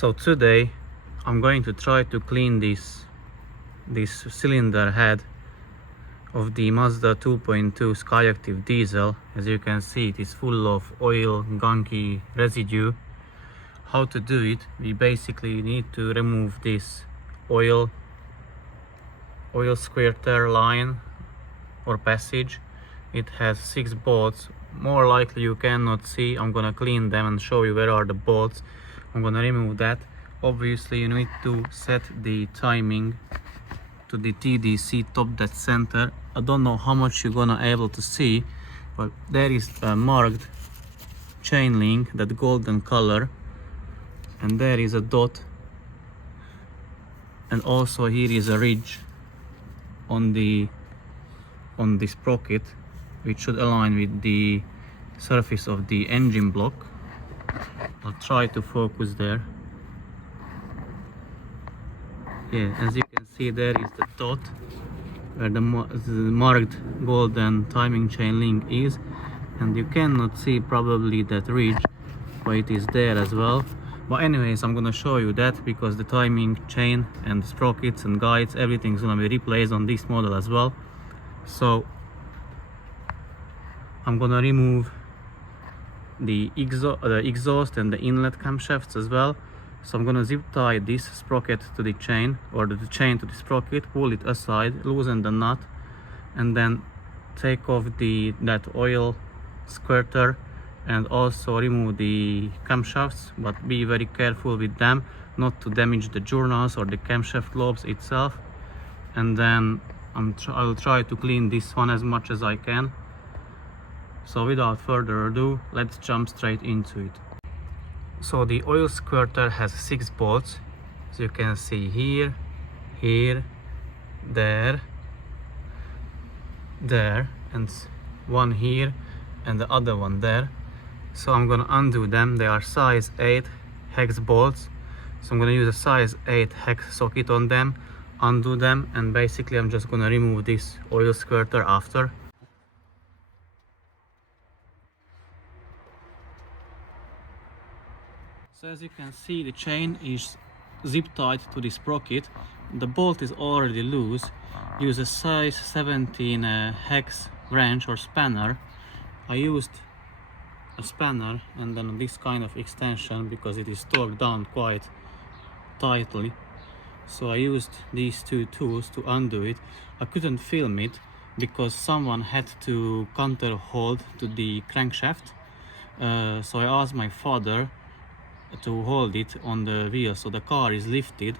So today I'm going to try to clean this cylinder head of the Mazda 2.2 Skyactiv diesel. As you can see, it is full of oil, gunky residue. How to do it? We basically need to remove this oil squirter line or passage. It has 6 bolts. More likely you cannot see. I'm gonna clean them and show you where are the bolts. I'm gonna remove that. Obviously you need to set the timing to the TDC top dead center. I don't know how much you're gonna able to see, but there is a marked chain link, that golden color, and there is a dot, and also here is a ridge on the sprocket, which should align with the surface of the engine block. I'll try to focus there. Yeah, as you can see, there is the dot where the marked golden timing chain link is, and you cannot see probably that ridge, but it is there as well. But anyways, I'm gonna show you that because the timing chain and the sprockets and guides, everything's gonna be replaced on this model as well. So I'm gonna remove the exhaust and the inlet camshafts as well. So I'm gonna zip tie this sprocket to the chain, or the chain to the sprocket, pull it aside, loosen the nut, and then take off that oil squirter, and also remove the camshafts, but be very careful with them not to damage the journals or the camshaft lobes itself. And then I'll try to clean this one as much as I can. So without further ado, let's jump straight into it. So the oil squirter has 6 bolts, as you can see here, there, and one here and the other one there. So I'm gonna undo them. They are size 8 hex bolts, so I'm gonna use a size 8 hex socket on them, undo them, and basically I'm just gonna remove this oil squirter after. So as you can see, the chain is zip tied to the sprocket. The bolt is already loose. Use a size 17 hex wrench or spanner. I used a spanner and then this kind of extension because it is torqued down quite tightly. So I used these two tools to undo it. I couldn't film it because someone had to counter hold to the crankshaft. So I asked my father to hold it on the wheel, so the car is lifted.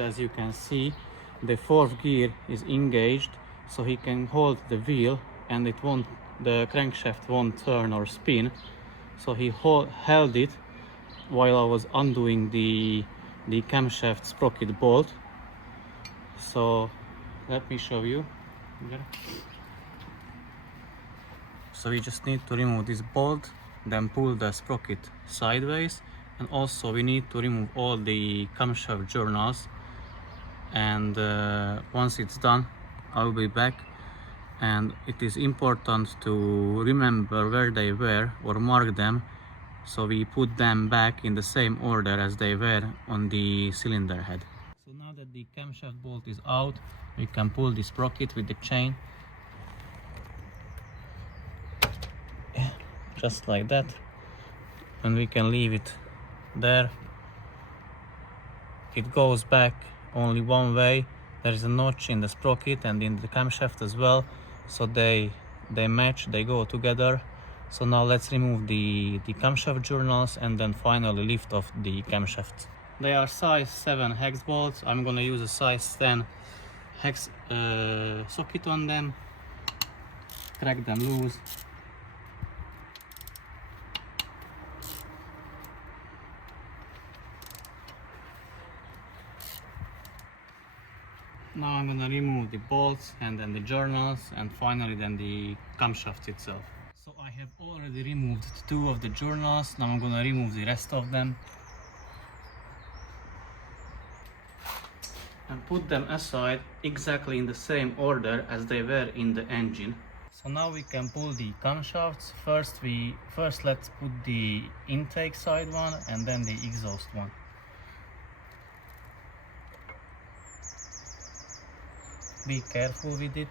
As you can see, the 4th gear is engaged, so he can hold the wheel and the crankshaft won't turn or spin. So he held it while I was undoing the camshaft sprocket bolt. So let me show you. So we just need to remove this bolt, then pull the sprocket sideways, and also we need to remove all the camshaft journals. And once it's done, I'll be back. And it is important to remember where they were or mark them, so we put them back in the same order as they were on the cylinder head. So now that the camshaft bolt is out, we can pull the sprocket with the chain, just like that, and we can leave it there. It goes back only one way. There is a notch in the sprocket and in the camshaft as well, so they match, they go together. So now let's remove the camshaft journals and then finally lift off the camshaft. They are size 7 hex bolts. I'm gonna use a size 10 hex socket on them, crack them loose. Now I'm gonna remove the bolts and then the journals and finally then the camshaft itself. So I have already removed 2 of the journals. Now I'm gonna remove the rest of them and put them aside exactly in the same order as they were in the engine. So now we can pull the camshafts. First let's put the intake side one and then the exhaust one. Be careful with it.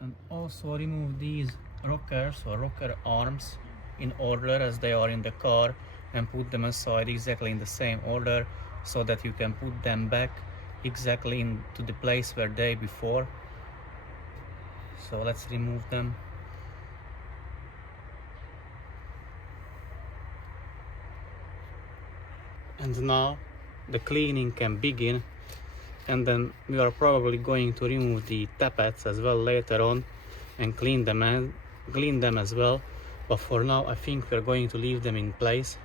And also remove these rockers or rocker arms in order as they are in the car, and put them aside exactly in the same order so that you can put them back exactly into the place where they before. So let's remove them. And now the cleaning can begin, and then we are probably going to remove the tappets as well later on and clean them as well, but for now I think we're going to leave them in place.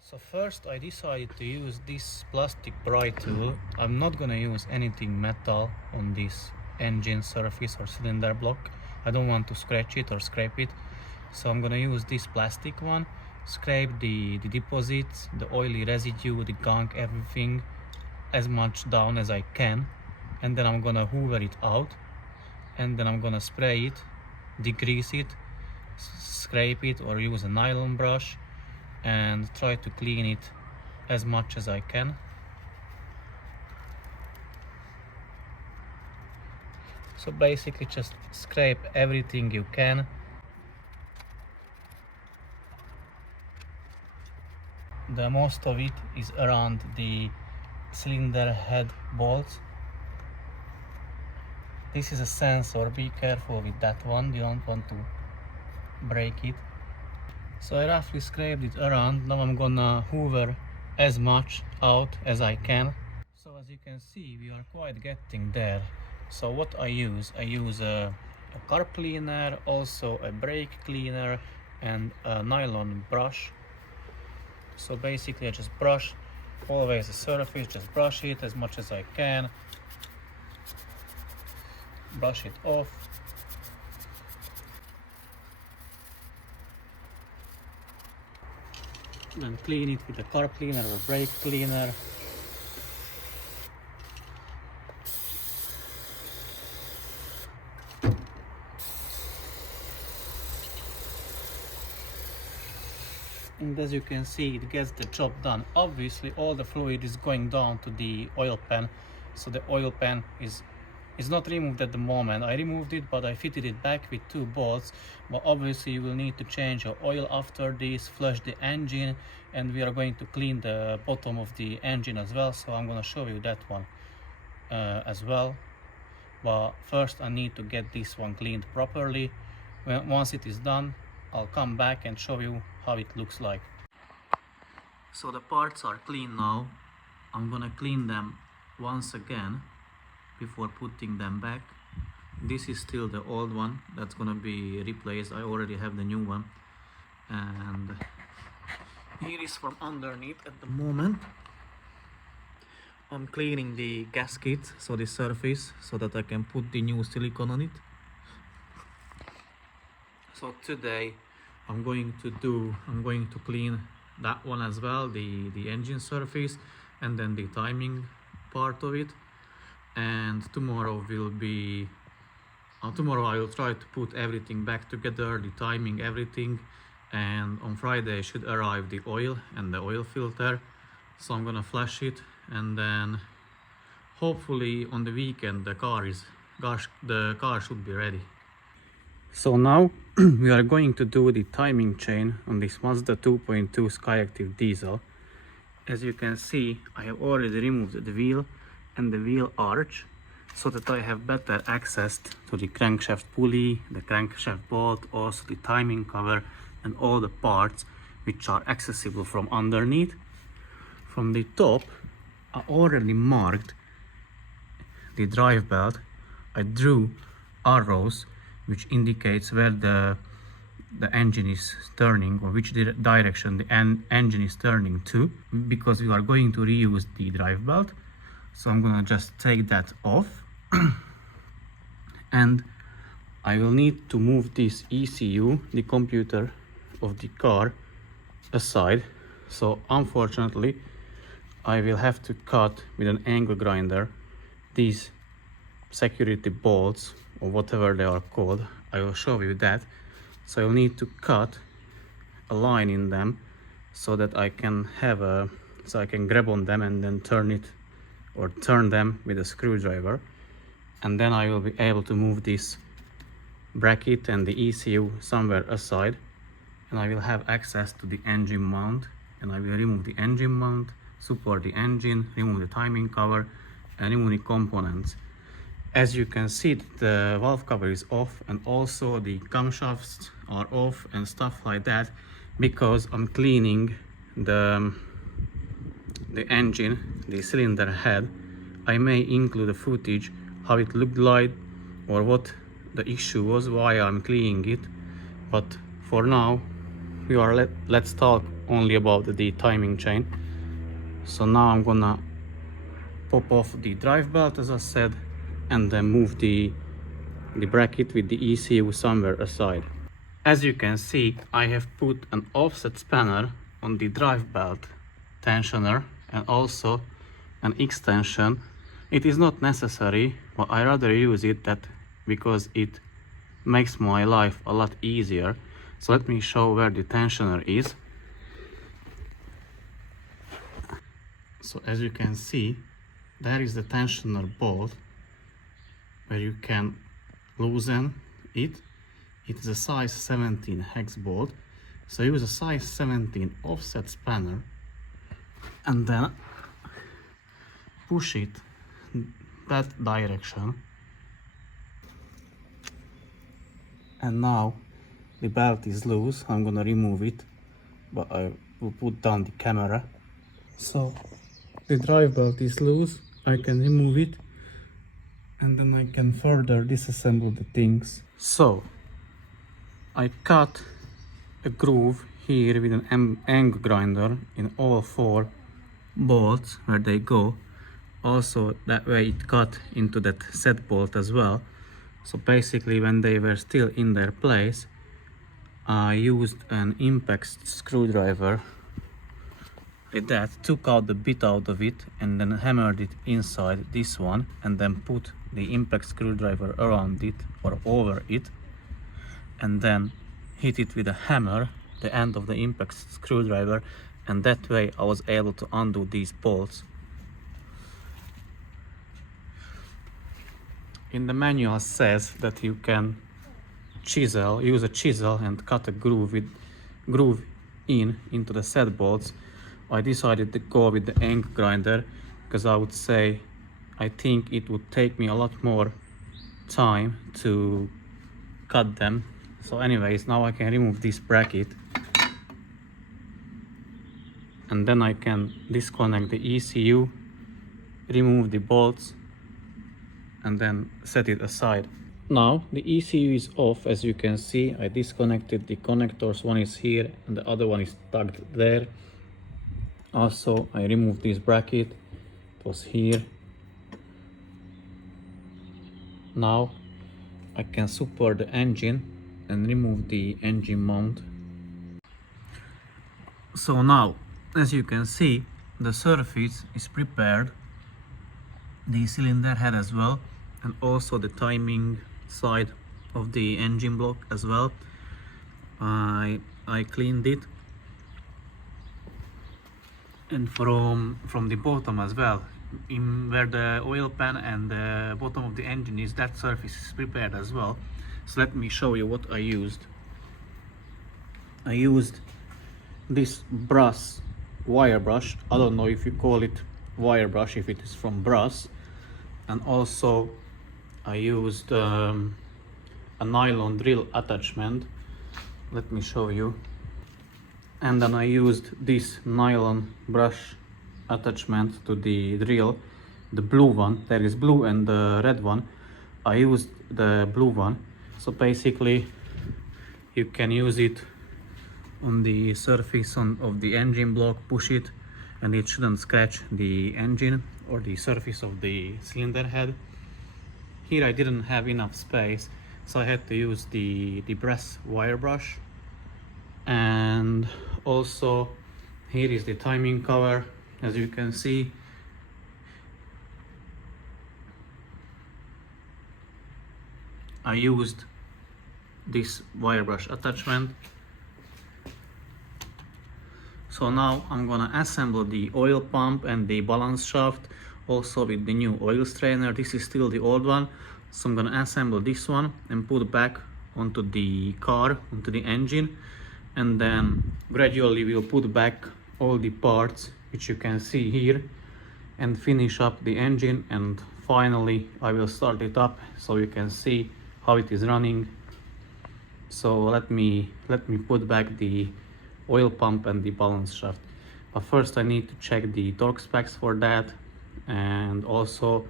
So first I decided to use this plastic pry tool. I'm not gonna use anything metal on this engine surface or cylinder block. I don't want to scratch it or scrape it, so I'm gonna use this plastic one, scrape the deposits, the oily residue, the gunk, everything as much down as I can, and then I'm gonna hoover it out, and then I'm gonna spray it, degrease it, scrape it, or use a nylon brush and try to clean it as much as I can. So basically just scrape everything you can. The most of it is around the cylinder head bolts. This is a sensor, be careful with that one, you don't want to break it. So I roughly scraped it around. Now I'm gonna hoover as much out as I can. So as you can see, we are quite getting there. So what I use a car cleaner, also a brake cleaner, and a nylon brush. So basically I just brush always the surface, just brush it as much as I can, brush it off. Then clean it with a car cleaner or brake cleaner. And as you can see, it gets the job done. Obviously all the fluid is going down to the oil pan, so the oil pan is not removed at the moment. I removed it, but I fitted it back with 2 bolts. But obviously you will need to change your oil after this, flush the engine, and we are going to clean the bottom of the engine as well, so I'm going to show you that one as well. But first I need to get this one cleaned properly. Once it is done, I'll come back and show you how it looks like. So the parts are clean now. I'm gonna clean them once again before putting them back. This is still the old one that's gonna be replaced. I already have the new one, and here is from underneath at the moment. I'm cleaning the gasket, so the surface, so that I can put the new silicone on it. So today I'm going to clean that one as well, the engine surface, and then the timing part of it. And tomorrow I will try to put everything back together, the timing, everything. And on Friday should arrive the oil and the oil filter, so I'm gonna flash it, and then hopefully on the weekend the car should be ready. So now we are going to do the timing chain on this Mazda 2.2 Skyactiv diesel. As you can see, I have already removed the wheel and the wheel arch, so that I have better access to the crankshaft pulley, the crankshaft bolt, also the timing cover, and all the parts which are accessible from underneath. From the top, I already marked the drive belt. I drew arrows which indicates where the engine is turning, or which direction the engine is turning to, because we are going to reuse the drive belt. So I'm gonna just take that off and I will need to move this ECU, the computer of the car, aside, So unfortunately I will have to cut with an angle grinder these security bolts, or whatever they are called. I will show you that. So you'll need to cut a line in them so that I can grab on them and then turn them with a screwdriver, and then I will be able to move this bracket and the ECU somewhere aside, and I will have access to the engine mount, and I will remove the engine mount, support the engine, remove the timing cover, and remove the components. As you can see, the valve cover is off, and also the camshafts are off and stuff like that, because I'm cleaning the engine, the cylinder head. I may include a footage how it looked like or what the issue was, why I'm cleaning it, but for now let's talk only about the timing chain. So now I'm gonna pop off the drive belt, as I said, and then move the bracket with the ECU somewhere aside. As you can see, I have put an offset spanner on the drive belt tensioner and also an extension. It is not necessary, but I rather use it because it makes my life a lot easier. So let me show where the tensioner is. So as you can see, there is the tensioner bolt where you can loosen it. It is a size 17 hex bolt, so use a size 17 offset spanner and then push it that direction, and now the belt is loose. I'm gonna remove it, but I will put down the camera. So the drive belt is loose, I can remove it, and then I can further disassemble the things. So I cut a groove here with an angle grinder in all 4 bolts where they go. Also that way it cut into that set bolt as well. So basically when they were still in their place, I used an impact screwdriver like that, took out the bit out of it and then hammered it inside this one, and then put the impact screwdriver around it or over it, and then hit it with a hammer, the end of the impact screwdriver, and that way I was able to undo these bolts. In the manual says that you can use a chisel and cut a groove into the set bolts. I decided to go with the angle grinder because I think it would take me a lot more time to cut them. So anyways, now I can remove this bracket and then I can disconnect the ECU, remove the bolts, and then set it aside. Now the ECU is off. As you can see, I disconnected the connectors. One is here and the other one is tucked there. Also I removed this bracket, it was here. Now I can support the engine and remove the engine mount. So now, as you can see, the surface is prepared, the cylinder head as well, and also the timing side of the engine block as well. I cleaned it, and from the bottom as well, where the oil pan and the bottom of the engine is, that surface is prepared as well. So let me show you what I used. I used this brass wire brush. I don't know if you call it wire brush if it is from brass, and also I used a nylon drill attachment. Let me show you. And then I used this nylon brush attachment to the drill, the blue one. There is blue and the red one. I used the blue one. So basically you can use it on the surface of the engine block, push it, and it shouldn't scratch the engine or the surface of the cylinder head. Here I didn't have enough space, so I had to use the brass wire brush. And also Here is the timing cover, as you can see. I used this wire brush attachment. So now I'm gonna assemble the oil pump and the balance shaft, also with the new oil strainer. This is still the old one, so I'm gonna assemble this one and put back onto the car, onto the engine, and then gradually we'll put back all the parts which you can see here and finish up the engine, and finally I will start it up so you can see how it is running. So let me put back the oil pump and the balance shaft, but first I need to check the torque specs for that, and also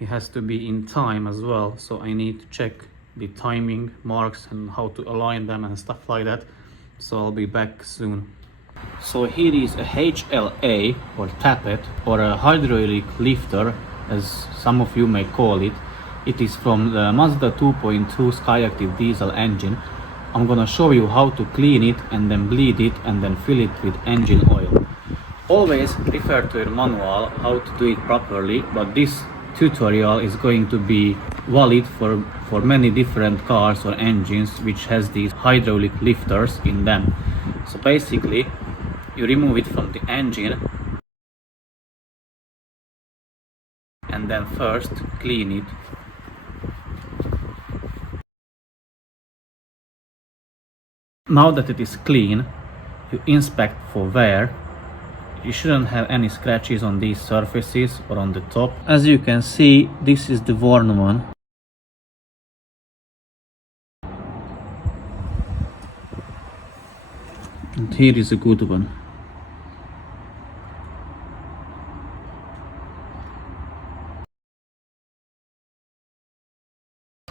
it has to be in time as well, so I need to check the timing marks and how to align them and stuff like that. So I'll be back soon. So here is a HLA or tappet, or a hydraulic lifter as some of you may call it. It is from the Mazda 2.2 Skyactiv diesel engine. I'm gonna show you how to clean it and then bleed it and then fill it with engine oil. Always refer to your manual how to do it properly, but this tutorial is going to be valid for many different cars or engines which has these hydraulic lifters in them. So basically you remove it from the engine and then first clean it. Now that it is clean, you inspect for wear. You shouldn't have any scratches on these surfaces or on the top. As you can see, this is the worn one. And here is a good one.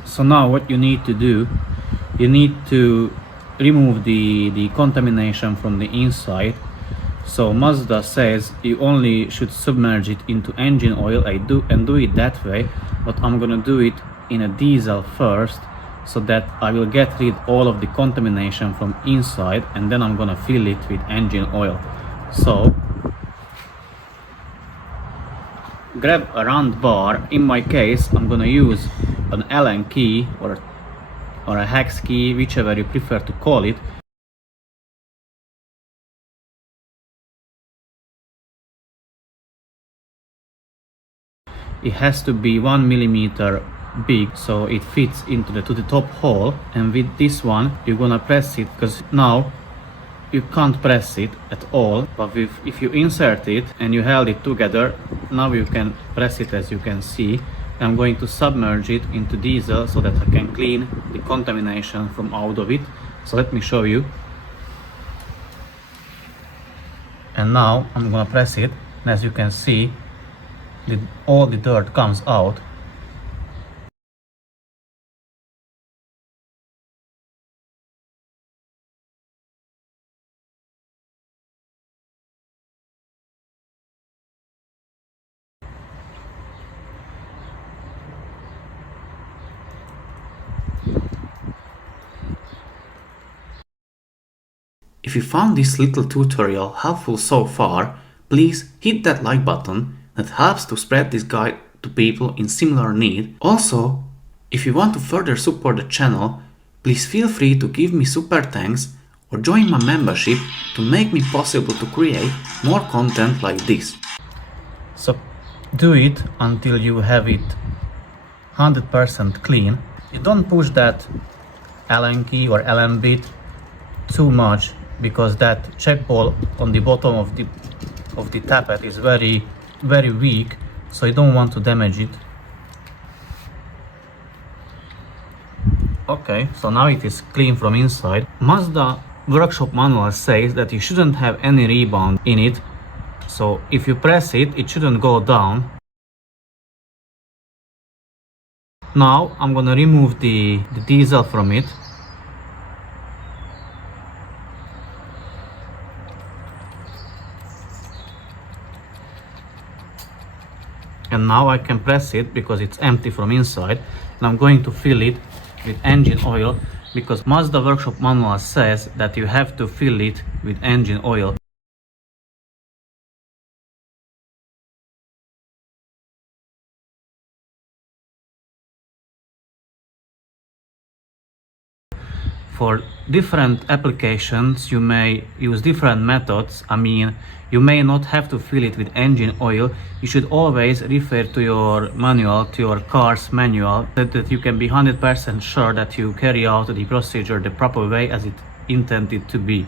So now what you need to do, you need to remove the contamination from the inside. So Mazda says you only should submerge it into engine oil. I do it that way, but I'm gonna do it in a diesel first, so that I will get rid all of the contamination from inside, and then I'm gonna fill it with engine oil. So grab a round bar. In my case, I'm gonna use an Allen key or a hex key, whichever you prefer to call it. It has to be 1 millimeter big, so it fits into the top hole. And with this one you're gonna press it, because now you can't press it at all, but if you insert it and you held it together, now you can press it, as you can see. I'm going to submerge it into diesel so that I can clean the contamination from out of it. So let me show you. And now I'm gonna press it, and as you can see, all the dirt comes out. If you found this little tutorial helpful so far, please hit that like button. That helps to spread this guide to people in similar need. Also, if you want to further support the channel, please feel free to give me super thanks or join my membership to make me possible to create more content like this. So do it until you have it 100% clean. You don't push that Allen key or Allen bit too much, because that check ball on the bottom of the tappet is very weak, so you don't want to damage it. Okay, so now it is clean from inside. Mazda workshop manual says that you shouldn't have any rebound in it, so if you press it, it shouldn't go down. Now I'm gonna remove the diesel from it. And now I can press it because it's empty from inside, and I'm going to fill it with engine oil, because Mazda workshop manual says that you have to fill it with engine oil. For different applications you may use different methods. I mean, you may not have to fill it with engine oil. You should always refer to your manual, to your car's manual, that you can be 100% sure that you carry out the procedure the proper way as it intended to be.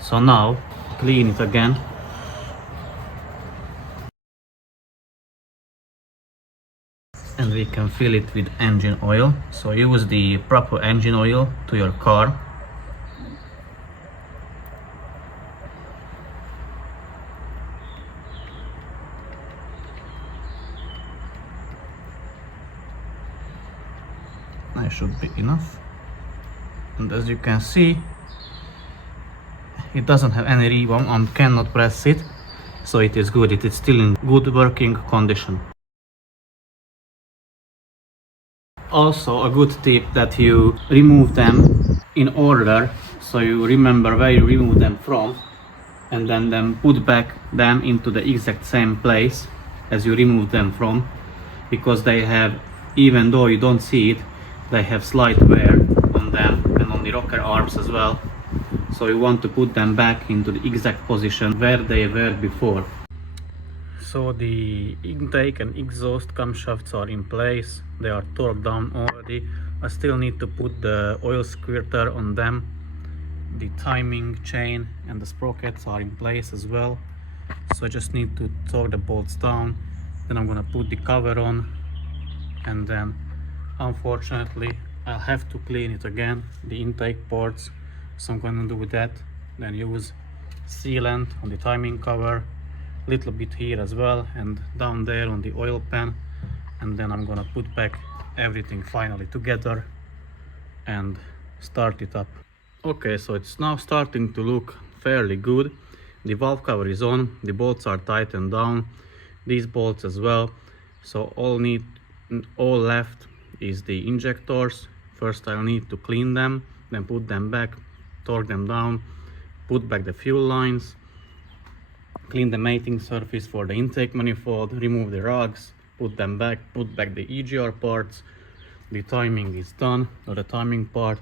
So now clean it again. And we can fill it with engine oil. So use the proper engine oil to your car. That should be enough. And as you can see, it doesn't have any ribbon and cannot press it, so it is good. It is still in good working condition. Also a good tip that you remove them in order, so you remember where you remove them from, and then put back them into the exact same place as you remove them from, because they have, even though you don't see it, they have slight wear on them and on the rocker arms as well. So you want to put them back into the exact position where they were before. So the intake and exhaust camshafts are in place. They are torqued down already. I still need to put the oil squirter on them. The timing chain and the sprockets are in place as well. So I just need to torque the bolts down. Then I'm gonna put the cover on, and then unfortunately I'll have to clean it again, the intake ports. So I'm gonna do that. Then use sealant on the timing cover, little bit here as well, and down there on the oil pan. And then I'm gonna put back everything finally together and start it up. Okay, so it's now starting to look fairly good. The valve cover is on, the bolts are tightened down, these bolts as well. So all left is the injectors. First I'll need to clean them, then put them back, torque them down, put back the fuel lines, clean the mating surface for the intake manifold, remove the rugs, put them back, put back the EGR parts. The timing is done, or the timing part.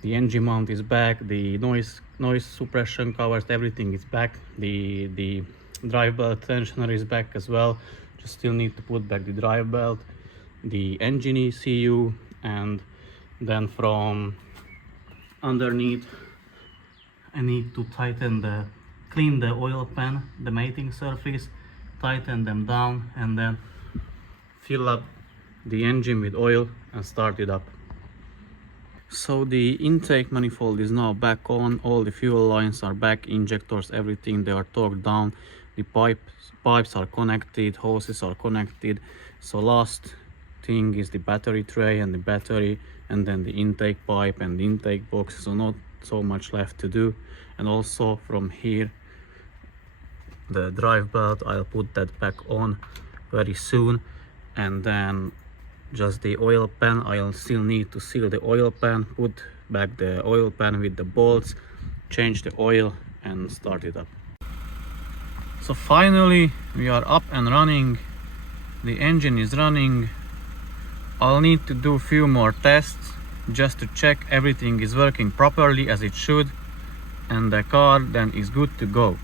The engine mount is back, the noise suppression covers, everything is back. The drive belt tensioner is back as well. Just still need to put back the drive belt, the engine ECU, and then from underneath I need to clean the oil pan, the mating surface, tighten them down, and then fill up the engine with oil and start it up. So the intake manifold is now back on, all the fuel lines are back, injectors, everything, they are torqued down, the pipes are connected, hoses are connected. So last thing is the battery tray and the battery, and then the intake pipe and the intake box. So not so much left to do. And also from here, the drive belt, I'll put that back on very soon. And then just the oil pan, I'll still need to seal the oil pan, put back the oil pan with the bolts, change the oil and start it up. So finally we are up and running, the engine is running. I'll need to do a few more tests just to check everything is working properly as it should, and the car then is good to go.